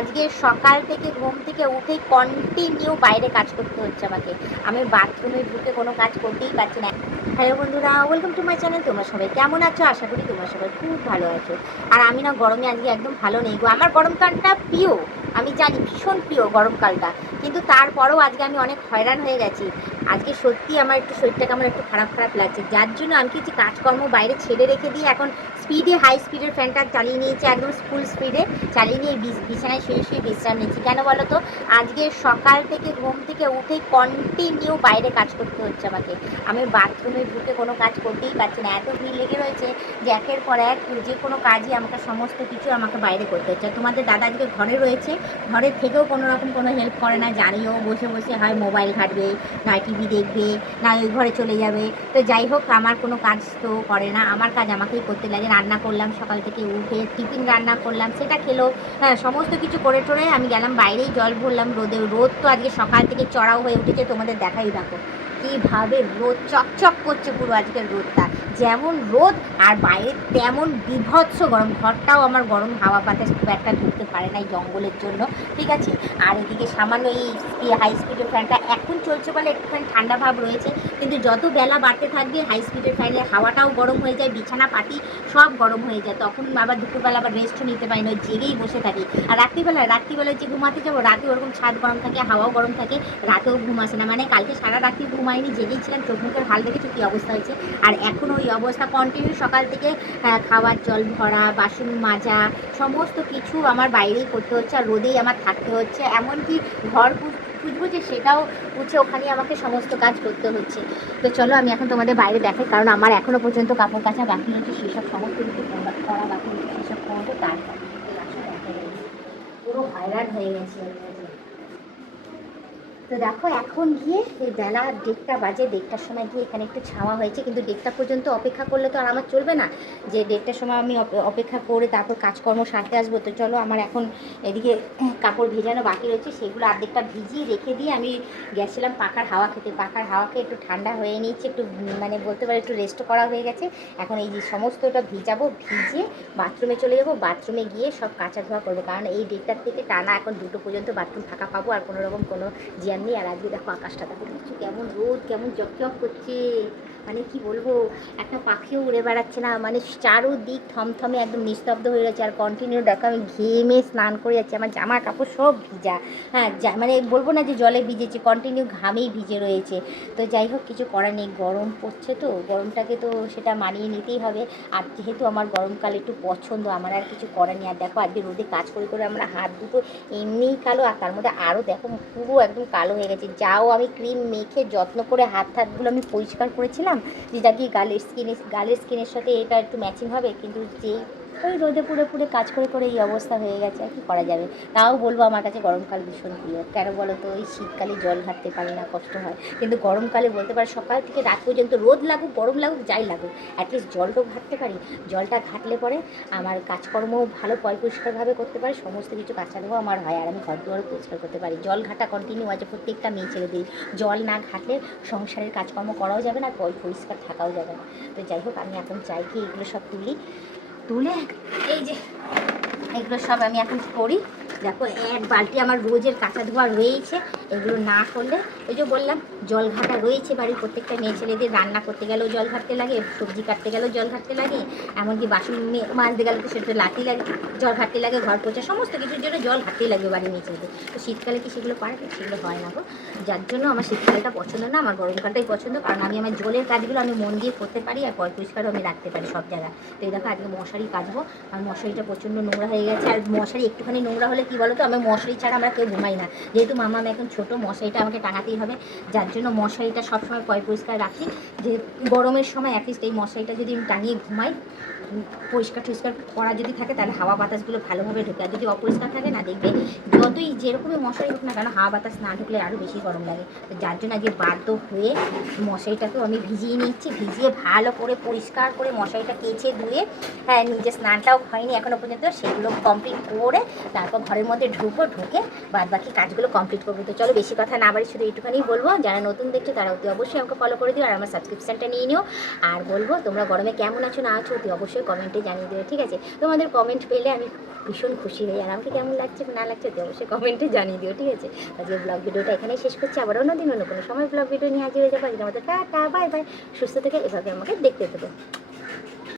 আজকে সকাল থেকে ঘুম থেকে উঠেই কন্টিনিউ বাইরে কাজ করতে হচ্ছে আমাকে। আমি বাথরুমে ঢুকে কোনো কাজ করতেই পারছি না। হ্যালো বন্ধুরা, ওয়েলকাম টু মাই চ্যানেল। তোমরা সবাই কেমন আছো? আশা করি তোমরা সবাই খুব ভালো আছো। আর আমি না গরমে আজকে একদম ভালো নেই গো। আমার গরমকালটা প্রিয়, আমি জানি ভীষণ প্রিয় গরমকালটা, কিন্তু তারপরেও আজকে আমি অনেক হয়রান হয়ে গেছি। আজকে সত্যি আমার একটু শরীরটা কেমন একটু খারাপ খারাপ লাগছে, যার জন্য আমি কিছু কাজকর্ম বাইরে ছেড়ে রেখে দিয়ে এখন স্পিডে হাই স্পিডের ফ্যানটা চালিয়ে নিয়েছি, একদম ফুল স্পিডে চালিয়ে নিয়ে বিছানায় শুয়ে শুয়ে বিশ্রাম নিচ্ছি। কেন বলো তো? আজকে সকাল থেকে ঘুম থেকে উঠেই কন্টিনিউ বাইরে কাজ করতে হচ্ছে আমাকে। আমি বাথরুমে ঢুকে কোনো কাজ করতেই পারছি না, এত ভিড় লেগে রয়েছে যে একের পর এক যে কোনো কাজই আমাকে সমস্ত কিছু আমাকে বাইরে করতে হচ্ছে। তোমাদের দাদা আজকে ঘরে রয়েছে, ঘরের থেকেও কোনো রকম কোনো হেল্প করে না, জানিও বসে বসে হয় মোবাইল ঘাটবে, না টিভি দেখবে, না ওই ঘরে চলে যাবে। তো যাই হোক, আমার কোনো কাজ তো করে না, আমার কাজ আমাকেই করতে লাগে। রান্না করলাম সকাল থেকে উঠে, টিফিন রান্না করলাম, সেটা খেলো, হ্যাঁ সমস্ত কিছু করে টোরে আমি গেলাম বাইরেই জল ভরলাম রোদে। রোদ তো আজকে সকাল থেকে চড়াও হয়ে উঠেছে, তোমাদের দেখাই দেখো কীভাবে রোদ চকচক করছে পুরো আজকের রোদটা। যেমন রোদ আর বাইরে তেমন বিভৎস গরম। ঘরটাও আমার গরম, হাওয়া বাতাস খুব একটা ঢুকতে পারে না এই জঙ্গলের জন্য, ঠিক আছে। আর এদিকে সামান্য এই হাই স্পিডের ফ্যানটা এখন চলছে বলে একটুখানি ঠান্ডা ভাব রয়েছে, কিন্তু যত বেলা বাড়তে থাকবে হাই স্পিডের ফ্যানের হাওয়াটাও গরম হয়ে যায়, বিছানা পাটি সব গরম হয়ে যায়। তখন আবার দুপুরবেলা আবার রেস্টও নিতে পারি না, জেগেই বসে থাকি। আর রাত্রিবেলায় যে ঘুমাতে যাবো, রাতে ওরকম ছাদ গরম থাকে, হাওয়াও গরম থাকে, রাতেও ঘুম আসে না। মানে কালকে সারা রাত্রি ঘুমাইনি, জেগেই ছিলাম। চোখ মুখের হাল দেখেছো কী অবস্থা হয়েছে। আর এখনও ওই অবস্থা কন্টিনিউ, সকাল থেকে খাওয়ার জল ভরা, বাসন মাজা, সমস্ত কিছু আমার বাইরেই করতে হচ্ছে, আর রোদেই আমার থাকতে হচ্ছে। এমনকি ঘর খুঁজবো যে সেটাও উঠে ওখানেই আমাকে সমস্ত কাজ করতে হচ্ছে। তো চলো আমি এখন তোমাদের বাইরে দেখাই, কারণ আমার এখনও পর্যন্ত কাপড় কাচা বাকি রয়েছে, সেসব সমস্ত কিছু করা বাকি রয়েছে, সেসব করবো। তারপর পুরো হয়রান হয়ে গেছে। তো দেখো এখন গিয়ে এই বেলা 1:30 বাজে, 1:30টার সময় গিয়ে এখানে একটু ছাওয়া হয়েছে, কিন্তু 1:30 পর্যন্ত অপেক্ষা করলে তো আর আমার চলবে না, যে 1:30টার সময় আমি অপেক্ষা করে তারপর কাজকর্ম সারতে আসবো। তো চলো আমার এখন এদিকে কাপড় ভেজানো বাকি রয়েছে, সেগুলো অর্ধেকটা ভিজিয়ে রেখে দিয়ে আমি গেছিলাম পাখার হাওয়া খেতে। পাখার হাওয়া খেয়ে একটু ঠান্ডা হয়ে নিচ্ছে, একটু মানে বলতে পারি একটু রেস্ট করা হয়ে গেছে। এখন এই যে সমস্তটা ভিজাবো, ভিজিয়ে বাথরুমে চলে যাবো, বাথরুমে গিয়ে সব কাঁচা ধোয়া করবো, কারণ এই 1:30টার থেকে টানা এখন 2টো পর্যন্ত বাথরুম ফাঁকা পাবো, আর কোনো রকম কোনো জিয়ান নেই। আর আজকে দেখো আকাশটা দেখো কিছু কেমন রোদ, কেমন জকজক করছে, মানে কি বলবো, একটা পাখিও উড়ে বেড়াচ্ছে না, মানে চারোদিক থমথমে একদম নিস্তব্ধ হয়ে গেছে। আর কন্টিনিউ দেখো আমি ঘেমে স্নান করে যাচ্ছি, আমার জামা কাপড় সব ভিজা, হ্যাঁ মানে বলবো না যে জলে ভিজেছি, কন্টিনিউ ঘামেই ভিজে রয়েছে। তো যাই হোক, কিছু করার নেই, গরম পড়ছে তো, গরমটাকে তো সেটা মানিয়ে নিতেই হবে। আর যেহেতু আমার গরমকাল একটু পছন্দ, আমার আর কিছু করার নেই। আর দেখো আজকে রোদে কাজ করে করে আমরা হাত দুটো এমনিই কালো, আর তার মধ্যে আরও দেখো পুরো একদম কালো হয়ে গেছে। যাও আমি ক্রিম মেখে যত্ন করে হাতগুলো আমি পরিষ্কার করেছিলাম, যেটা কি গালের স্কিনের সাথে এটা একটু ম্যাচিং হবে, কিন্তু যেই ওই রোদে পুড়ে পুড়ে কাজ করে করে এই অবস্থা হয়ে গেছে। আর কি করা যাবে। তাও বলবো আমার কাছে গরমকাল ভীষণ প্রিয়। কেন বলো তো? এই শীতকালে জল ঘাটতে পারি না, কষ্ট হয়, কিন্তু গরমকালে বলতে পারি সকাল থেকে রাত পর্যন্ত রোদ লাগুক গরম লাগুক যাই লাগুক, অ্যাটলিস্ট জলটাও ঘাটতে পারি। জলটা ঘাটলে পরে আমার কাজকর্ম ভালো পরিষ্কারভাবে করতে পারি, সমস্ত কিছু কাঁচা ধোয়া আমার হয়, আর আমি ঘর দুয়ারও পরিষ্কার করতে পারি। জল ঘাটা কন্টিনিউ আছে প্রত্যেকটা মেয়ে ছেড়ে দিই। জল না ঘাটলে সংসারের কাজকর্ম করাও যাবে না, পরিষ্কার থাকাও যাবে না। তো যাই হোক, আমি এখন চাই কি এগুলো সব তুলে এই যে এগুলো সব আমি এখন করি। দেখো এক বালতি আমার রোজের কাঁচা ধোয়া রয়েছে, এগুলো না করলে ওই যে বললাম জল ঘাটা রয়েছে বাড়ির প্রত্যেকটা মেয়ে ছেলেদের। রান্না করতে গেলেও জল ঘাটতে লাগে, সবজি কাটতে গেলেও জল ঘাটতে লাগে, এমনকি বাসন মাজতে গেলে তো সেটা লাঠি লাগে, জল ঘাটতে লাগে, ঘর পোছা সমস্ত কিছুর জন্য জল ঘাটতেই লাগবে বাড়ির মেয়ে ছেলেদের। তো শীতকালে কি সেগুলো পারে? সেগুলো হয় না গো। যার জন্য আমার শীতকালটা পছন্দ না, আমার গরমকালটাই পছন্দ, কারণ আমি আমার জলের কাজগুলো আমি মন দিয়ে করতে পারি, আর পরিষ্কারও আমি রাখতে পারি সব জায়গায়। তো এই দেখো আজকে মশারি কাচবো, আর মশারিটা প্রচণ্ড নোংরা হয়ে গেছে। আর মশারি একটুখানি নোংরা হলে কি বলো তো, আমি মশারি ছাড়া আমরা কেউ ঘুমাই না, যেহেতু মামা আমি এখন ছোটো, মশারিটা আমাকে টাঙাতেই হবে, যার জন্য মশারিটা সবসময় পরিষ্কার রাখি। যে গরমের সময় অ্যাটলিস্ট এই মশারিটা যদি আমি টাঙিয়ে ঘুমাই, পরিষ্কার করা যদি থাকে তাহলে হাওয়া বাতাসগুলো ভালোভাবে ঢোকে। আর যদি অপরিষ্কার থাকে না, দেখবে যতই যেরকমই মশারি হোক না কেন, হাওয়া বাতাস না ঢুকলে আরও বেশি গরম লাগে। তো যার জন্য আজকে বাধ্য হয়ে মশারিটাকেও আমি ভিজিয়ে নিচ্ছি, ভিজিয়ে ভালো করে পরিষ্কার করে মশারিটা কেচে ধুয়ে, হ্যাঁ নিজে স্নানটাও হয়নি এখনও পর্যন্ত, সেগুলো কমপ্লিট করে তারপর ঘরের মধ্যে ঢুকে বাদ বাকি কাজগুলো কমপ্লিট করবো। তো চলো বেশি কথা না বাড়ি, শুধু এইটুখানি বলবো, যারা নতুন দেখছো তারা অতি অবশ্যই আমাকে ফলো করে দিও, আর আমার সাবস্ক্রিপশানটা নিয়ে নিও। আর বলবো তোমরা গরমে কেমন আছো না আছো অতি অবশ্যই অবশ্যই কমেন্টে জানিয়ে দেবে, ঠিক আছে? তোমাদের কমেন্ট পেলে আমি ভীষণ খুশি হই, আর আমাকে কেমন লাগছে না লাগছে তো অবশ্যই কমেন্টে জানিয়ে দিও, ঠিক আছে? আজকে ব্লগ ভিডিওটা এখানেই শেষ করছি, আবার অন্যদিন অন্য কোনো সময় ব্লগ ভিডিও নিয়ে হাজির হয়ে যাবো। আজকে আমাদের টাটা, বাই বাই, সুস্থ থেকে এভাবে আমাকে দেখতে দেবো।